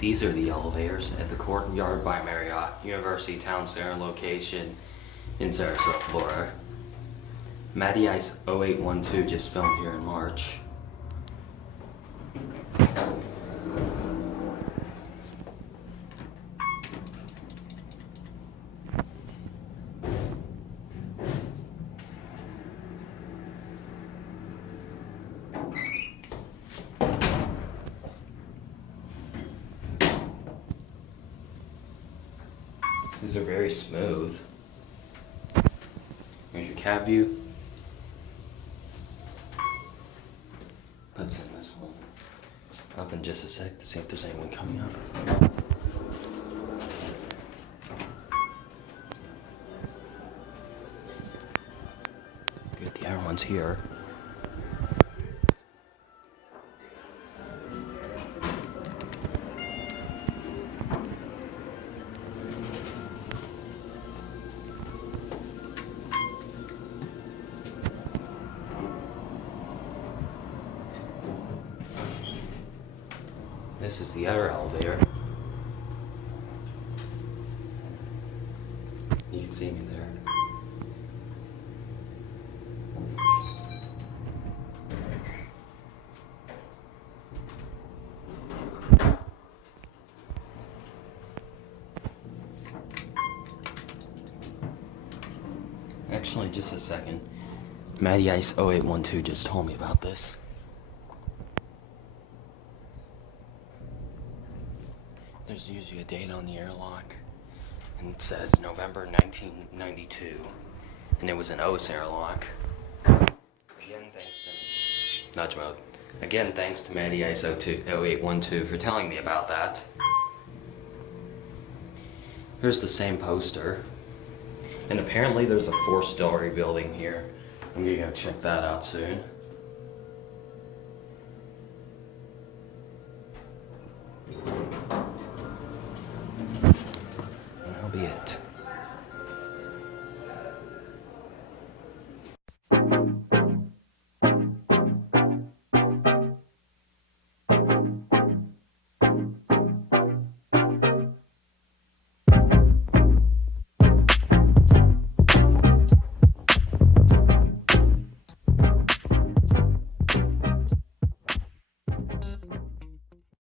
These are the elevators at the Courtyard by Marriott, University Town Center location in Sarasota, Florida. Matty Ice 0812 just filmed here in March. These are very smooth. Here's your cab view. Let's send this one up in just a sec to see if there's anyone coming up. Good, the other one's here. This is the other elevator. You can see me there. Actually, just a second. Matty Ice 0812 just told me about this. There's usually a date on the airlock, and it says November 1992, and it was an Otis airlock. Again, thanks to Matty Ice 0812 for telling me about that. Here's the same poster, and apparently there's a 4-story building here. I'm gonna go check that out soon.